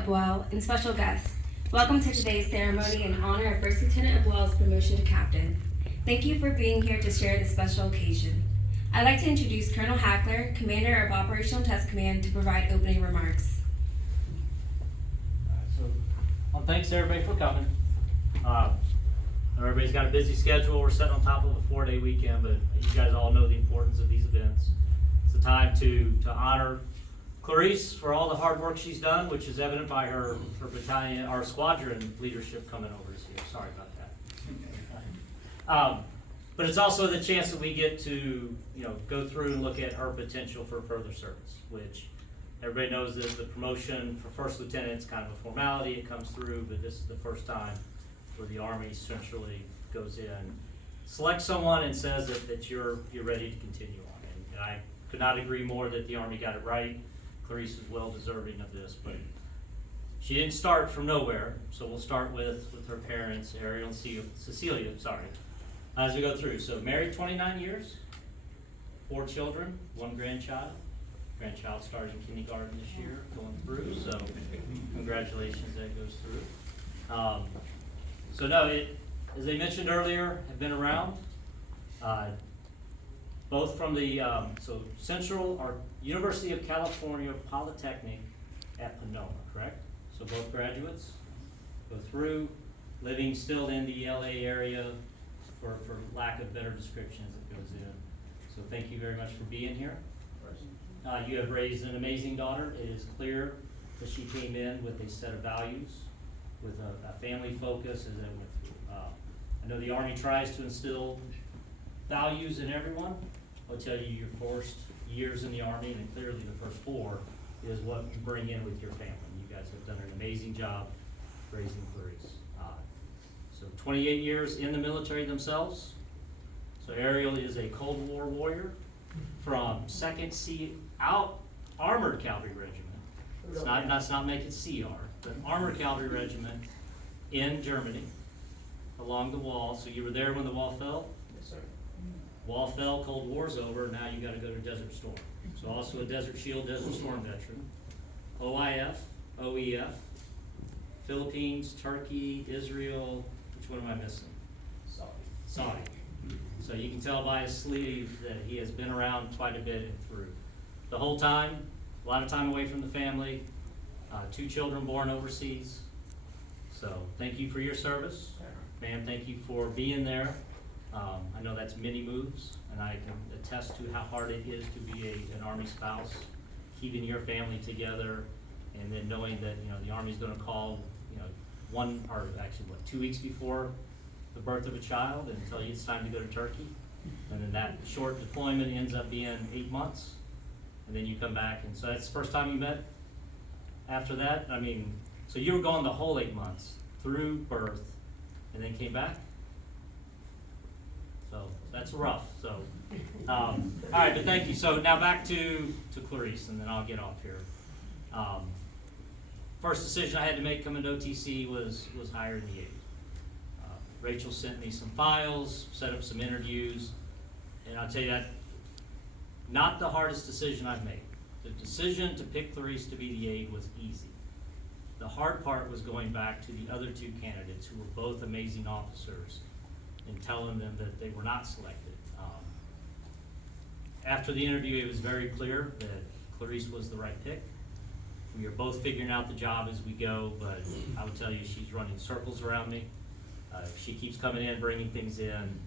Abuel, and special guests. Welcome to today's ceremony in honor of First Lieutenant Abuel's promotion to captain. Thank you for being here to share this special occasion. I'd like to introduce Colonel Hackler, Commander of Operational Test Command, to provide opening remarks. Thanks everybody for coming. Everybody's got a busy schedule. We're sitting on top of a 4-day weekend, but you guys all know the importance of these events. It's a time to honor Clarisse for all the hard work she's done, which is evident by her battalion, our squadron leadership coming over us here. Sorry about that. But it's also the chance that we get to, go through and look at her potential for further service, which everybody knows that the promotion for first lieutenant is kind of a formality. It comes through, but this is the first time where the Army centrally goes in, selects someone and says that you're ready to continue on. And I could not agree more that the Army got it right. Clarisse is well deserving of this, but she didn't start from nowhere. So we'll start with her parents, Ariel and Cecilia, as we go through. So married 29 years, 4 children, 1 grandchild. Grandchild starting kindergarten this year, going through, so congratulations that goes through. As I mentioned earlier, have been around, both from the, Central, or University of California Polytechnic at Pomona, correct? So both graduates go through, living still in the LA area for lack of better description as it goes in. So thank you very much for being here. You have raised an amazing daughter. It is clear that she came in with a set of values, with a family focus as it went through. I know the Army tries to instill values in everyone. I'll tell you, your first years in the Army, and clearly the first 4, is what you bring in with your family. You guys have done an amazing job raising Clarisse. So 28 years in the military themselves. So Ariel is a Cold War warrior from 2nd C Armored Cavalry Regiment. Let's not make it CR, but Armored Cavalry Regiment in Germany along the wall. So you were there when the wall fell? Yes, sir. Wall fell, Cold War's over, now you gotta go to Desert Storm. So also a Desert Shield, Desert Storm veteran. OIF, OEF, Philippines, Turkey, Israel, which one am I missing? Saudi. So you can tell by his sleeve that he has been around quite a bit and through. The whole time, a lot of time away from the family, 2 children born overseas. So thank you for your service. Ma'am, thank you for being there. I know that's many moves, and I can attest to how hard it is to be an Army spouse, keeping your family together, and then knowing that the Army's gonna call 2 weeks before the birth of a child and tell you it's time to go to Turkey. And then that short deployment ends up being 8 months. And then you come back, and so that's the first time you met after that? So you were gone the whole 8 months through birth and then came back? So that's rough, so. All right, but thank you. So now back to Clarisse, and then I'll get off here. First decision I had to make coming to OTC was hiring the aide. Rachel sent me some files, set up some interviews, and I'll tell you that, not the hardest decision I've made. The decision to pick Clarisse to be the aide was easy. The hard part was going back to the other 2 candidates who were both amazing officers and telling them that they were not selected. After the interview, it was very clear that Clarisse was the right pick. We are both figuring out the job as we go, but I would tell you she's running circles around me. She keeps coming in, bringing things in.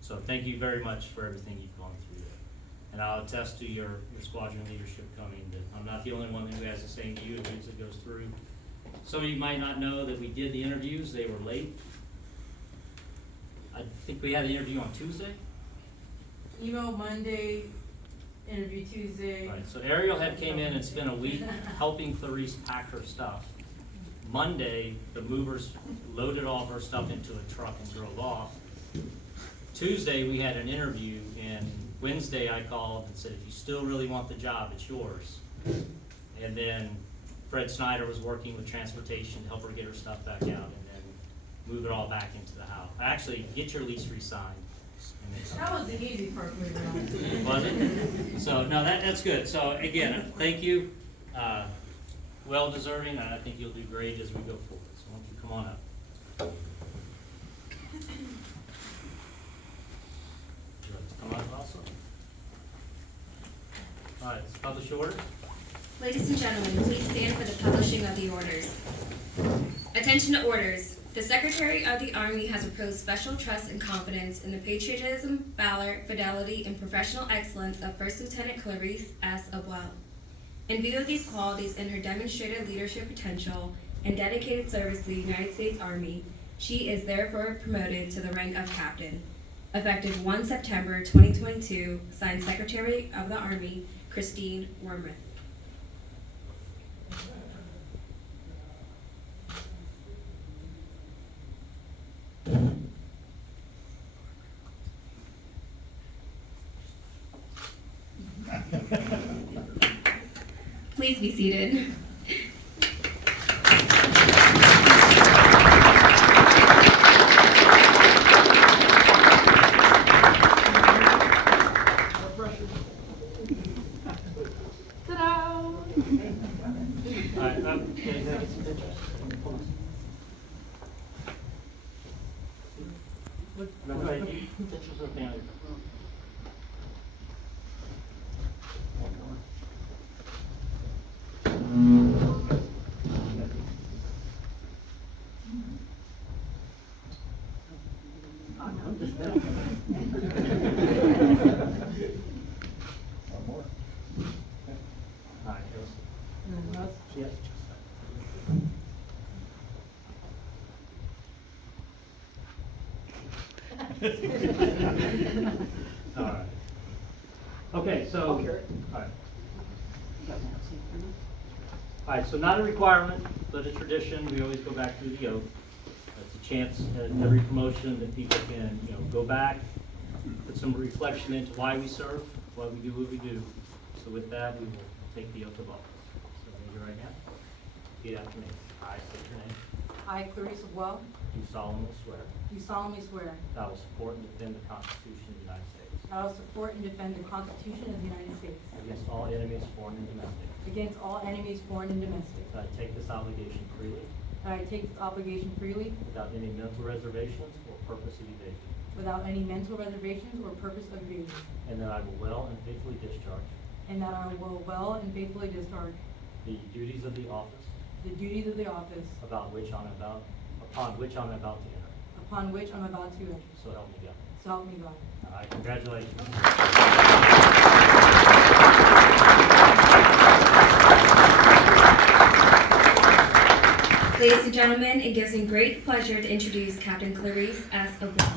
So thank you very much for everything you've gone through there. And I'll attest to your squadron leadership coming, that I'm not the only one who has the same view of things that goes through. Some of you might not know that we did the interviews. They were late. I think we had the interview on Tuesday. Email Monday, interview Tuesday. Right, so Ariel had came in and spent a week helping Clarisse pack her stuff. Monday, the movers loaded all of her stuff into a truck and drove off. Tuesday, we had an interview, and Wednesday I called and said, if you still really want the job, it's yours. And then Fred Snyder was working with transportation to help her get her stuff back out and then move it all back into the house. Actually, get your lease re-signed. That was the easy part for me. Was it? So, no, that's good. So, again, thank you. well deserving, and I think you'll do great as we go forward. So why don't you come on up. Would you like to come up also? All right, let's publish your order. Ladies and gentlemen, please stand for the publishing of the orders. Attention to orders. The Secretary of the Army has reposed special trust and confidence in the patriotism, valor, fidelity, and professional excellence of First Lieutenant Clarisse Abuel. In view of these qualities and her demonstrated leadership potential and dedicated service to the United States Army, she is therefore promoted to the rank of Captain. Effective 1 September 2022, signed Secretary of the Army, Christine Wormuth. Please be seated. All right, can I get some pictures? Hold on. Go ahead, you pictures of family. All right, yes. All right. Okay, so, all right. All right, so not a requirement, but a tradition. We always go back through the oath. It's a chance at every promotion that people can, go back, put some reflection into why we serve, why we do what we do. So with that, we will take the oath of office. So raise your right hand. Repeat after me. I state your name. I, Clarisse Abuel, Do solemnly swear do solemnly swear that I will support and defend the Constitution of the United States that I will support and defend the Constitution of the United States against all enemies, foreign and domestic. against all enemies, foreign and domestic, That I take this obligation freely, that I take this obligation freely without any mental reservations or purpose of evasion, without any mental reservations or purpose of evasion, and that I will well and faithfully discharge and that I will well and faithfully discharge the duties of the office the duties of the office upon which I'm about to enter. upon which I'm about to enter. So help me God. So help me God. All right, congratulations. Ladies and gentlemen, it gives me great pleasure to introduce Captain Clarisse Abuel.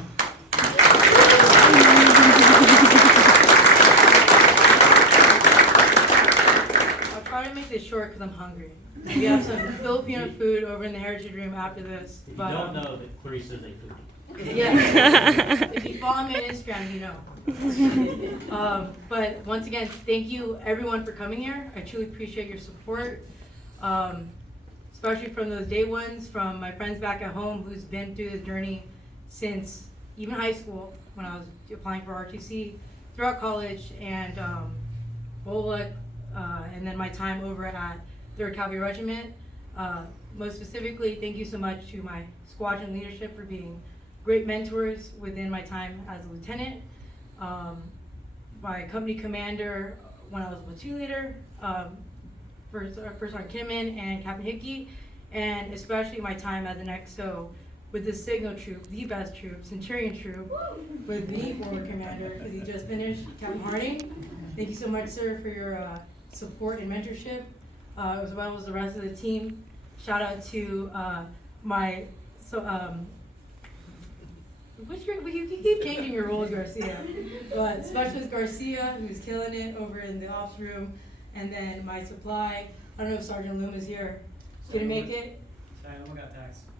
I'll try to make this short because I'm hungry. We have some Filipino food over in the Heritage Room after this. If you But, don't know that Clarisse is a foodie. yeah, if you follow me on Instagram, you know. But once again, thank you everyone for coming here. I truly appreciate your support, especially from those day ones, from my friends back at home who's been through this journey since even high school when I was applying for RTC, throughout college, and BOLA, and then my time over at 3rd Cavalry Regiment. Most specifically, thank you so much to my squadron leadership for being great mentors within my time as a lieutenant. My company commander when I was a platoon leader, First Sergeant Kinnaman and Captain Hickey, and especially my time as an XO with the Signal Troop, the best troop, Centurion Troop, with the forward commander, because he just finished, Captain Harding. Thank you so much, sir, for your support and mentorship, as well as the rest of the team. Shout out to you keep changing your roles, Garcia. But Specialist Garcia, who's killing it over in the ops room, and then my supply. I don't know if Sergeant Loom is here. Didn't make it.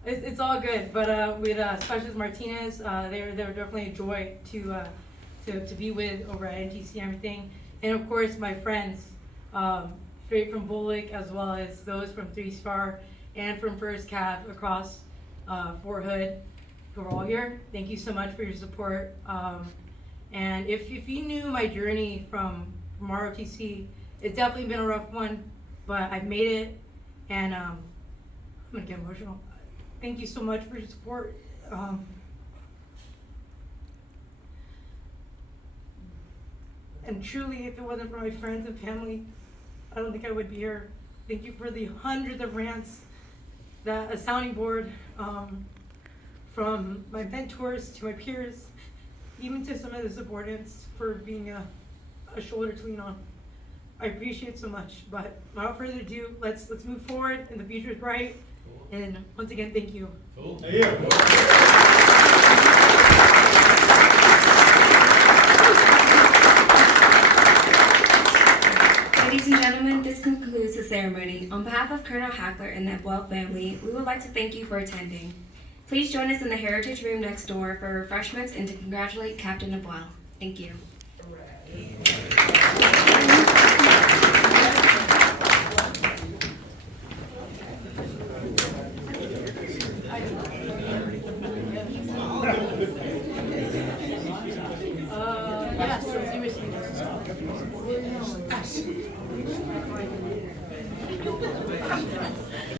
It's all good. But with Specialist Martinez, they were definitely a joy to be with over at NTC and everything. And of course, my friends, straight from Bullock, as well as those from 3-Star and from First Cav across Fort Hood, who are all here. Thank you so much for your support. And if you knew my journey from ROTC, it's definitely been a rough one, but I've made it, And I'm gonna get emotional. Thank you so much for your support. And truly, if it wasn't for my friends and family, I don't think I would be here. Thank you for the hundreds of rants, that a sounding board, from my mentors to my peers, even to some of the subordinates, for being a shoulder to lean on. I appreciate it so much, but without further ado, let's move forward, and the future is bright. And once again, thank you. Cool. Ladies and gentlemen, this concludes the ceremony. On behalf of Colonel Hackler and the Abuel family, we would like to thank you for attending. Please join us in the Heritage Room next door for refreshments and to congratulate Captain Abuel. Thank you. Yes, let's see what she does.